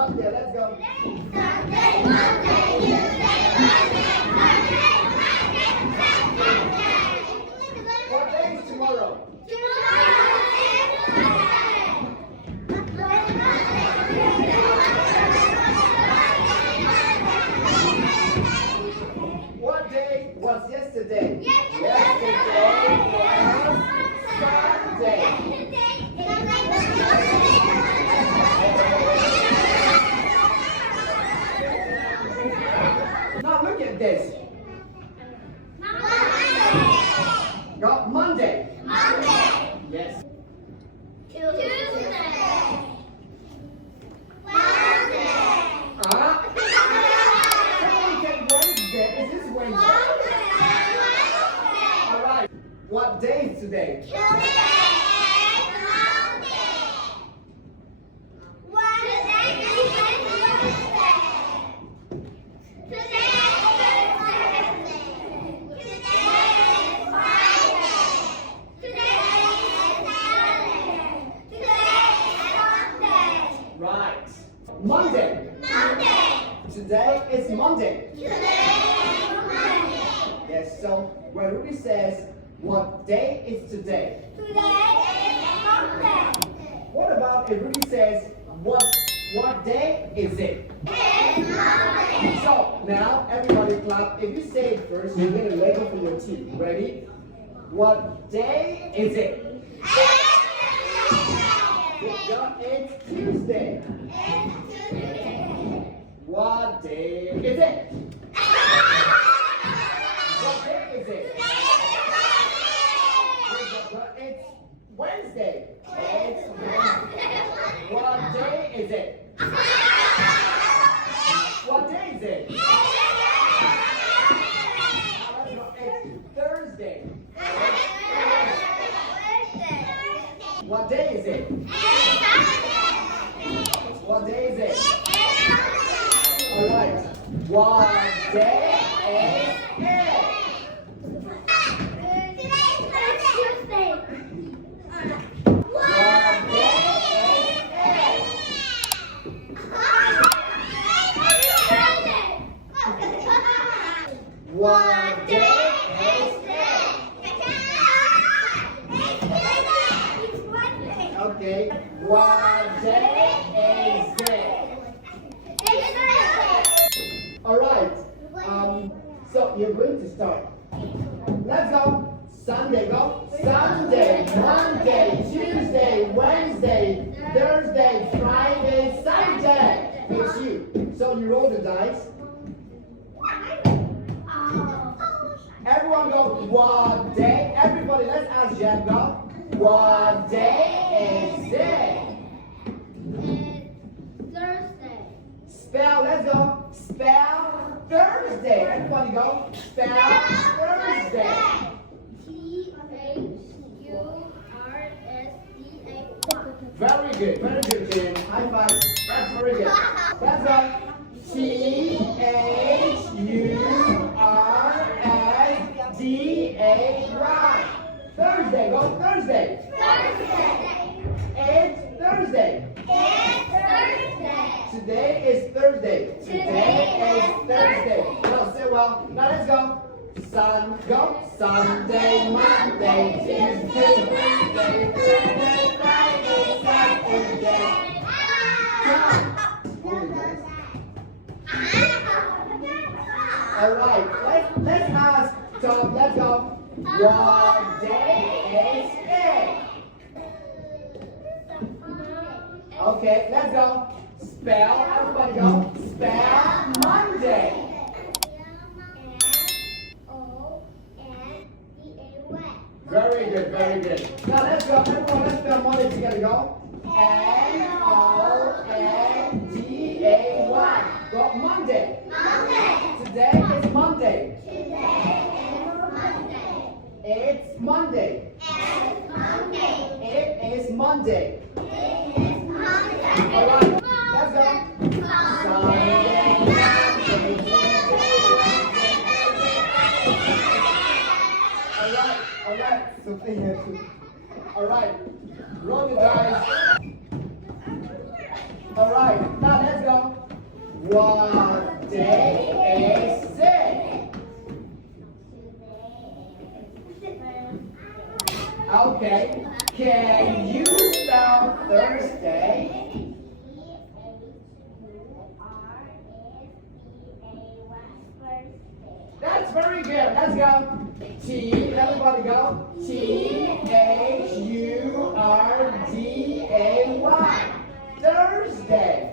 Monday. Let's go. Sunday, Monday, Tuesday, Wednesday, Thursday, Friday, Saturday. What day is tomorrow? What day was yesterday? Yesterday was Sunday. Now look at this. Got Monday. Yes. Ah. Somebody get Wednesday. Is this Wednesday? All right. What day is today? Right. Monday. Today is Monday. Yes. So when Ruby says, "What day is today?" What about if Ruby says, "What day is it?" So now everybody clap. If you say it first, you get a label for your teeth. Ready? What day is it? It's Tuesday. What day is it? What day is it? It's Wednesday. It's Wednesday. What day is it? What day is it? It's Thursday. What day is it? What day is it? All right. What day is it? What day is it? Okay. What day is it? All right. So you're going to start. Let's go. Sunday, go. Sunday, Monday, Tuesday, Wednesday, Thursday, Friday, Saturday. It's you. So you roll the dice. Everyone go, what day? Everybody, let's ask Jen, go. What day is it? Spell, let's go. Spell Thursday. Everybody go. Spell Thursday. Very good, Jen. High five. That's very good. Let's go. Thursday. Thursday, go. Thursday. It's Thursday. Today is Thursday. No, say well. Now let's go. Go. Sunday, Monday, Tuesday, Wednesday, Thursday, Friday, Saturday. All right. Let's ask Tom. Let's go. What day is it? Okay, let's go. Spell, everybody go. Spell Monday. Very good. Now let's go. Everyone, let's spell Monday together. Go. Monday. Go. Monday. Today is Monday. It's Monday. It is Monday. All right. Let's go. All right. So stay here too. All right. Roll the dice. Alright, now let's go. What day is it? Okay. Can you spell Thursday? That's very good. Let's go. Everybody go. Thursday. Thursday.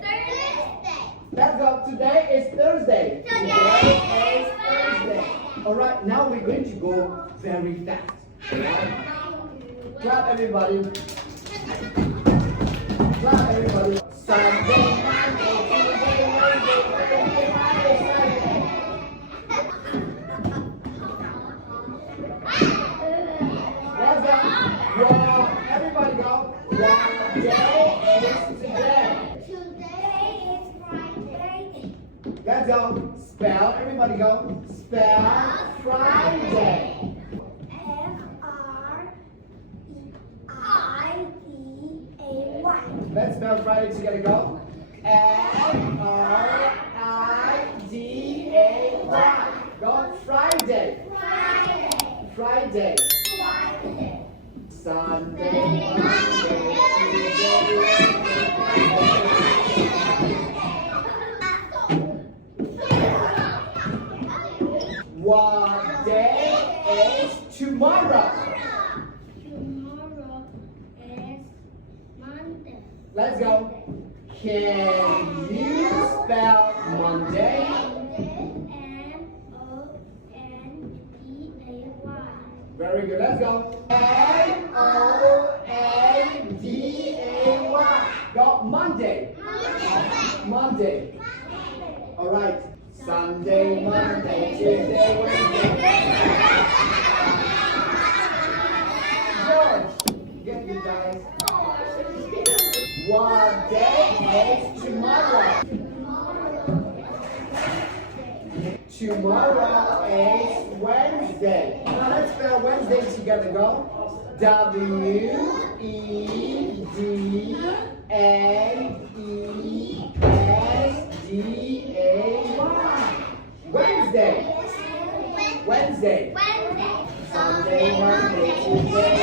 Let's go. Today is Thursday. Today is Thursday. Alright, now we're going to go very fast. Alright? Clap everybody. Clap everybody. Sunday, Monday, Tuesday, Wednesday, Thursday, Friday, Saturday. Let's go. Well, everybody go. What day is today? Let's go. Spell. Everybody go. Spell Friday. Friday. Let's spell Friday together. Go. Friday. Go. Friday. Friday. Sunday. Monday. Tuesday. What day is tomorrow? Tomorrow is Monday. Let's go. Can you spell Monday? M-O-N-D-A-Y. Very good. Let's go. M-O-N-D-A-Y. Go. Monday. Monday. All right. Sunday, Monday, Tuesday, Wednesday. George, get you guys. What day is tomorrow? Tomorrow is Wednesday. Now let's spell Wednesday together. Go. W-E-D-N-E-S-D-A-Y. Wednesday. Sunday, Monday, Tuesday,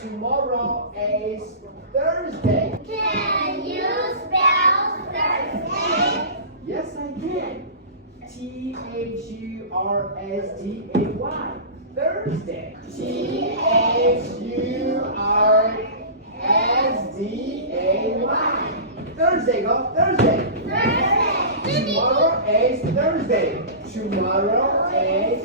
Tomorrow is Thursday. Can you spell Thursday? Yes, I can. Thursday. Thursday. Thursday. Thursday, go. Thursday. Tomorrow is Thursday. Tomorrow is